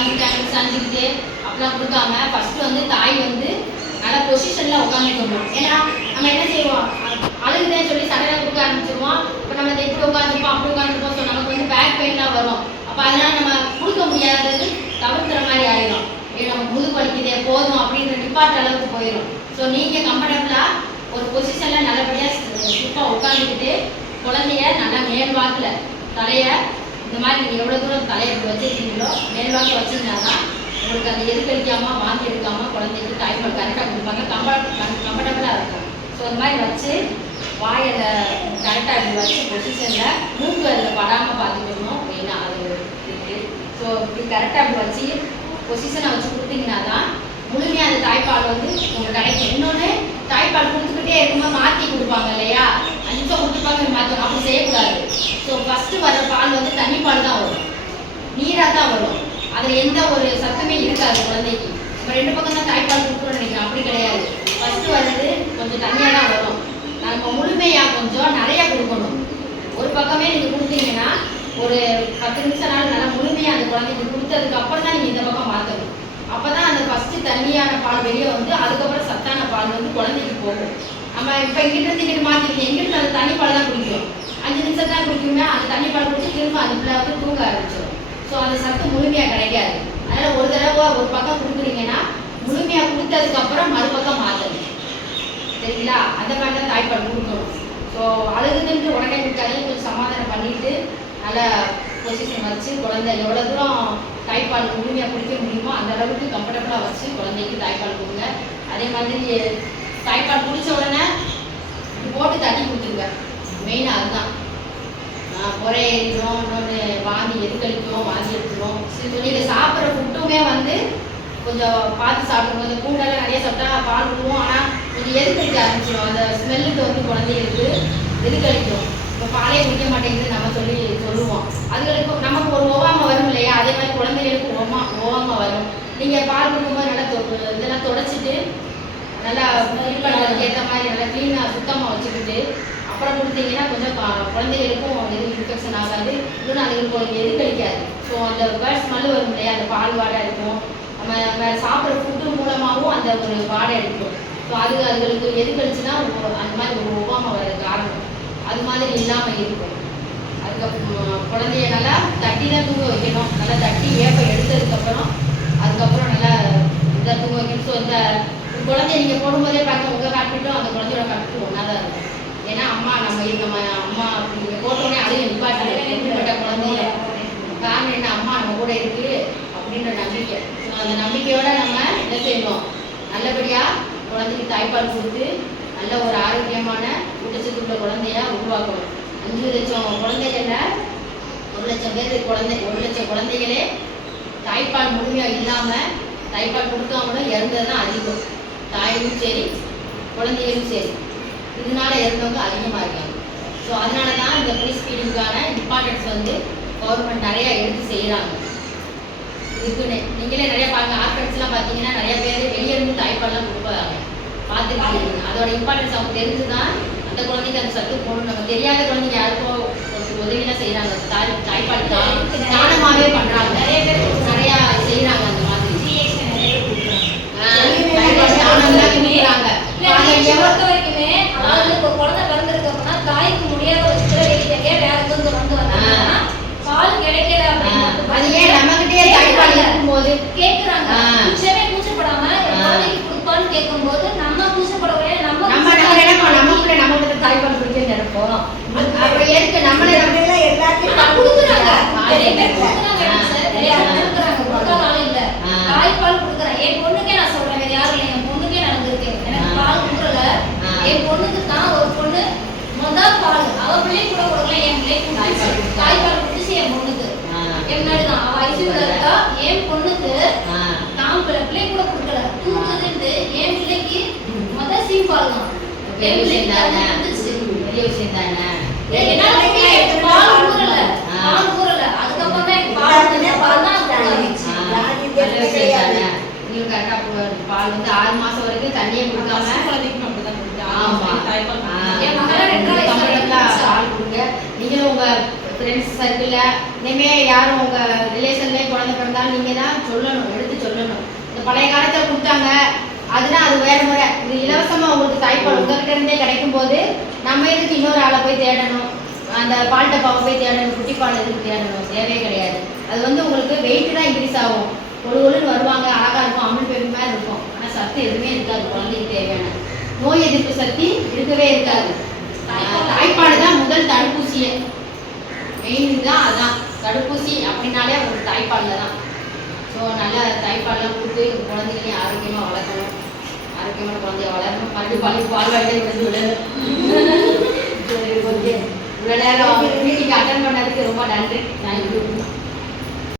சாஞ்சிக்கிட்டு சந்திக்கிட்டு அப்படிலாம் கொடுக்காம ஃபர்ஸ்ட் வந்து தாய் வந்து நல்ல பொசிஷனில் உட்காந்துக்கணும் ஏன்னா நம்ம என்ன செய்வோம்? அழுகுதேன்னு சொல்லி சடனாக கொடுக்க ஆரம்பிச்சிருவோம். இப்போ நம்ம இந்த இப்படி உட்காந்துருப்போம் அப்படி உட்காந்துருப்போம் ஸோ நமக்கு வந்து பேக் பெயின்லாம் வரும். அப்போ அதெல்லாம் நம்ம கொடுக்க முடியாதது தவிர்க்கிற மாதிரி ஆயிடும் ஏ நமக்கு முதுகு வலிக்குதே போதும் அப்படின்ற நிப்பாட்ட அளவுக்கு போயிடும் ஸோ நீங்கள் கம்ஃபர்டபுளாக ஒரு பொசிஷனில் நல்லபடியாக ஸ்டிப்பாக உட்காந்துக்கிட்டு குழந்தைய நல்லா மேல் வாக்கில் தலையை இந்த மாதிரி நீங்கள் எவ்வளோ தூரம் தலையை வச்சு வச்சிருக்கீங்களோ மேல் தான் உங்களுக்கு அந்த எது கழிக்காம வாந்தி எடுக்காம குழந்தைக்கு தாய்ப்பால் கரெக்டாக கொடுப்பாங்க. கம்ஃபர்ட் கம்ஃபர்டபுளாக இருக்கும். ஸோ அந்த மாதிரி வச்சு வாயதை கரெக்டாக இப்படி வச்சு பொசிஷனில் மூக்கு அதில் படாமல் பார்த்துக்கணும் அப்படின்னா அது இருக்குது ஸோ இப்படி கரெக்டாக இப்படி வச்சு பொசிஷனை வச்சு கொடுத்தீங்கன்னா தான் முழுமையாக அந்த தாய்ப்பால் வந்து உங்களுக்கு கிடைக்கும். இன்னொன்று தாய்ப்பால் கொடுத்துக்கிட்டே இருக்கும்போது மாற்றி கொடுப்பாங்க இல்லையா? அஞ்சு நிமிஷம் கொடுத்துருப்பாங்க மாற்றி அப்படி செய்யக்கூடாது. ஸோ ஃபஸ்ட்டு வர பால் வந்து தண்ணி பால் தான் வரும். நீராக தான் வரும். அதில் எந்த ஒரு சத்துமே இருக்காது குழந்தைக்கு. நம்ம ரெண்டு பக்கம் தான் தாய்ப்பால் கொடுக்குறோம்னு நினைக்கிறோம். அப்படி கிடையாது. ஃபஸ்ட்டு வர்றது கொஞ்சம் தண்ணியாக தான் வரும். நம்ம முழுமையாக கொஞ்சம் நிறையா கொடுக்கணும். ஒரு பக்கமே நீங்கள் கொடுத்தீங்கன்னா ஒரு பத்து நிமிஷம் நாள் நல்லா முழுமையாக அந்த குழந்தைக்கு கொடுத்ததுக்கு அப்புறம் தான் நீங்கள் இந்த பக்கம் மாற்றணும். அப்போ தான் அந்த ஃபஸ்ட்டு தண்ணியான பால் வெளியே வந்து அதுக்கப்புறம் சத்தான பால் வந்து குழந்தைக்கு போகும். நம்ம இப்போ இங்கிட்ட இங்கிட்டு மாற்றிருக்கோம் எங்கிட்ட அந்த தண்ணி பால் தான் குடிக்கும் அஞ்சு நிமிஷம் தான் குடிக்குமே அந்த தண்ணி பால் குடிச்சு திரும்ப அந்த பிள்ளை வந்து தூங்க ஆரம்பிச்சு ஸோ அந்த சத்து முழுமையாக கிடைக்காது. அதனால் ஒரு தடவை ஒரு பக்கம் கொடுக்குறீங்கன்னா முழுமையாக கொடுத்ததுக்கப்புறம் மறுபக்கம் மாற்றணும் சரிங்களா? அந்த மாதிரி தான் தாய்ப்பால் கொடுக்கணும். ஸோ அழுகுதுன்ட்டு உடனே கொடுக்காதீங்க. கொஞ்சம் சமாதானம் பண்ணிவிட்டு நல்ல பொசிஷன் வச்சு குழந்தை எவ்வளோ தூரம் தாய்ப்பால் முழுமையாக குடிக்க முடியுமோ அந்த அளவுக்கு கம்ஃபர்டபுளாக வச்சு குழந்தைக்கு தாய்ப்பால் கொடுங்க. அதே மாதிரி தாய்ப்பால் குடித்த உடனே போட்டு தண்ணி கொடுத்துருங்க. மெயினாக அதுதான். ஒரே ஏறிடும் இன்னொன்று வாந்தி எதுக்கழிக்கும் வாந்தி எடுத்துரும். நீங்கள் சாப்பிட்ற ஃபுட்டுமே வந்து கொஞ்சம் பார்த்து சாப்பிடுங்க. இந்த பூண்டெல்லாம் நிறைய சாப்பிட்டா பால் விடுவோம் ஆனால் கொஞ்சம் எதுக்கழிக்க ஆரம்பிச்சிடும் அந்த ஸ்மெல்லுக்கு வந்து குழந்தைகளுக்கு எதுக்கழிக்கும் இப்போ பாலே குடிக்க மாட்டேங்குது நம்ம சொல்லி சொல்லுவோம். அதுகளுக்கு நமக்கு ஒரு ஓவாமை வரும் இல்லையா? அதே மாதிரி குழந்தைகளுக்கு ஓமா ஓவாமை வரும். நீங்கள் பால் கொடுக்கும்போது நல்லா இதெல்லாம் தொடச்சிட்டு நல்லா இது பண்ணுறதுக்கு ஏற்ற மாதிரி நல்லா க்ளீனாக சுத்தமாக வச்சுக்கிட்டு அப்புறம் கொடுத்தீங்கன்னா கொஞ்சம் குழந்தைகளுக்கும் எதுவும் இன்ஃபெக்ஷன் ஆகாது. இன்னும் அதுங்களுக்கு எது கழிக்காது ஸோ அந்த பேர்ட் ஸ்மெல் வரும் இல்லையா? அந்த பால் வாடை இருக்கும். நம்ம நம்ம சாப்பிட்ற ஃபுட்டு மூலமாகவும் அந்த ஒரு வாடை எடுக்கும் ஸோ அது அதுகளுக்கு எது கழிச்சுன்னா அந்த மாதிரி ஒரு ஒவ்வாமை வர காரணம். அது மாதிரி இல்லாமல் இருக்கும். அதுக்கப்புறம் குழந்தைய நல்லா தட்டி தான் தூங்க வைக்கணும். நல்லா தட்டி ஏப்பம் எடுத்ததுக்கப்புறம் அதுக்கப்புறம் நல்லா இதாக தூங்க வைக்கணும். ஸோ இந்த குழந்தைய நீங்கள் போடும்போதே பார்க்க உங்கள் காப்பிட்டும் அந்த குழந்தையோட காப்பிட்டும் ஒன்றா தான் இருக்கும் ஏன்னா அம்மா நம்ம நம்ம அம்மா நீங்கள் போட்டோடனே அழுக நிப்பாட்டு எப்படிப்பட்ட குழந்தைய காரணம் என்ன? அம்மா நம்ம கூட இருக்கு அப்படின்ற நம்பிக்கை. ஸோ அந்த நம்பிக்கையோட நம்ம என்ன செய்யணும்? நல்லபடியாக குழந்தைக்கு தாய்ப்பால் கொடுத்து நல்ல ஒரு ஆரோக்கியமான ஊட்டச்சத்து உள்ள குழந்தையா உருவாக்கணும். அஞ்சு லட்சம் குழந்தைகள ஒரு லட்சம் பேர் குழந்தை ஒரு லட்சம் குழந்தைகளே தாய்ப்பால் முழுமையாக இல்லாமல் தாய்ப்பால் கொடுக்காமலும் இறந்தது தான் அதிகம். தாயும் சரி குழந்தைகளும் சரி. இதனால இறந்தவங்க அதிகமாக இருக்காங்க. ஸோ அதனால தான் இந்த ப்ரீ ஸ்பீடிங்கான இம்பார்ட்டன்ஸ் வந்து கவர்மெண்ட் நிறைய எடுத்து செய்கிறாங்க இதுக்குன்னு நீங்களே நிறைய பாருங்க ஆர்ஃபன்ஸ்லாம் பார்த்தீங்கன்னா நிறைய பேர் வெளியே இருந்து தாய்ப்பால்லாம் கொடுப்பாங்க பார்த்துருக்கீங்க அதோட இம்பார்ட்டன்ஸ் அவங்க தெரிஞ்சு தான் அந்த குழந்தைக்கு அந்த சத்து போகணும் நம்ம தெரியாத குழந்தைங்க யாருக்கோ உதவிலாம் செய்கிறாங்க தாய் தாய்ப்பால் தான் தானமாகவே பண்ணுறாங்க நிறைய பேர் நிறையா செய்கிறாங்க அந்த மாதிரி ஆஹ் தாய்ப்பால் தானம்லாம் கொடுக்குறாங்க பாருங்க, எவ்வளோ பொறுத்த வரைக்குமே அதாவது இப்போ குழந்தை பிறந்திருக்கு அப்படின்னா தாய்க்கு முடியாத பட்சத்துல வெளியே வேற எதுவும் வந்து வந்தாங்கன்னா பால் கிடைக்கல அப்படின்னா அது ஏன் நம்மகிட்டயே தாய்ப்பால் இருக்கும்போது கேக்குறாங்க ஆ. கூச்சமே கூச்சப்படாம என் ஆ. குழந்தைக்கு கொடுப்பான்னு கேட்கும்போது நம்ம கூச்சப்படவே நம்ம நம்ம நம்ம நினைப்போம் நம்ம பிள்ளை நம்ம கிட்ட தாய்ப்பால் குடிக்க நினைப்போம் அப்ப எதுக்கு நம்மளே நம்ம நம்மளெல்லாம் எல்லாத்தையும் ஆனா கொடுக்குறாங்க ஆ. நிறைய பேர் கொடுக்குறாங்க ஆ. சார் நிறைய பேர் கொடுக்குறாங்க கொடுக்காத ஆளும் இல்ல ஆ. தாய்ப்பால் கொடுக்குறேன் என் பொண்ணுக்கே நான் சொல்றேன் வேற யாரும் இல்லை என் பொண்ணுக்கே நடந்திருக்கு எனக்கு ஆ. பால் கொடுக்கல ஆ. என் பொண்ணுக்கு தான் ஒரு பொண்ணு முதல் பால் அவ பிள்ளை கூட கொடுக்கல என் பிள்ளை தாய்ப்பால் கொடுத்துச்சு என் பொண்ணுக்கு. என் முன்னாடி தான். அவ ஐசியூல இருக்கா? என் பொண்ணுக்கு நான் பிள்ளை கூட கொடுக்கல. தூக்குதுன்ட்டு என் பிள்ளைக்கு முத சீம்பால் தான் என் பிள்ளைக்கு தானே? பெரிய விஷயம் தானே? பால் தான் வந்து பால் தான் கொடுக்க ஆரம்பிச்சு. நல்ல விஷயம் தானே? நீங்க கரெக்டா பால் வந்து ஆறு மாசம் வரைக்கும் தண்ணியே கொடுக்காம ஆமா ஆ. என் மகளை ரெண்டரை வயசுல கம்ஃபர்டபுளா குடிச்சா. பால் உங்கள் ஃப்ரெண்ட்ஸ் சர்க்கிளில் இனிமேல் யாரும் உங்கள் ரிலேஷன்லேயே குழந்தை பிறந்தாலும் நீங்கள் தான் சொல்லணும் எடுத்து சொல்லணும். இந்த பழைய காலத்தில் கொடுத்தாங்க அதுனா அது வேறு முறை. இது இலவசமாக உங்களுக்கு தாய்ப்பால் உங்ககிட்ட இருந்தே கிடைக்கும் போது நம்ம எதுக்கு இன்னொரு ஆளை போய் தேடணும்? அந்த பால் டப்பாவை போய் தேடணும் குட்டி பால் எதுக்கு தேடணும்? தேவையே கிடையாது. அது வந்து உங்களுக்கு வெயிட் தான் இன்க்ரீஸ் ஆகும். ஒரு ஒழுன்னு வருவாங்க அழகாக இருக்கும் அமல் பேபி மாதிரி இருக்கும். ஆனால் சத்து எதுவுமே இருக்காது குழந்தைக்கு தேவையான. நோய் எதிர்ப்பு சக்தி இருக்கவே இருக்காது தாய்ப்பால். தாய்ப்பால் தான் முதல் தடுப்பூசியே. மெயின் தான் அதான். தடுப்பூசி அப்படின்னாலே அவங்களுக்கு தாய்ப்பாலில் தான். ஸோ நல்ல தாய்ப்பால்லாம் கொடுத்து குழந்தைகளையும் ஆரோக்கியமாக வளர்க்கணும். ஆரோக்கியமான குழந்தைய வளரணும். மறுபடியும் பள்ளி பால் விடணும் சரி, ஓகே. இவ்வளோ நேரம் மீட்டிங் அட்டன் பண்ணதுக்கு ரொம்ப நன்றி. தேங்க்யூ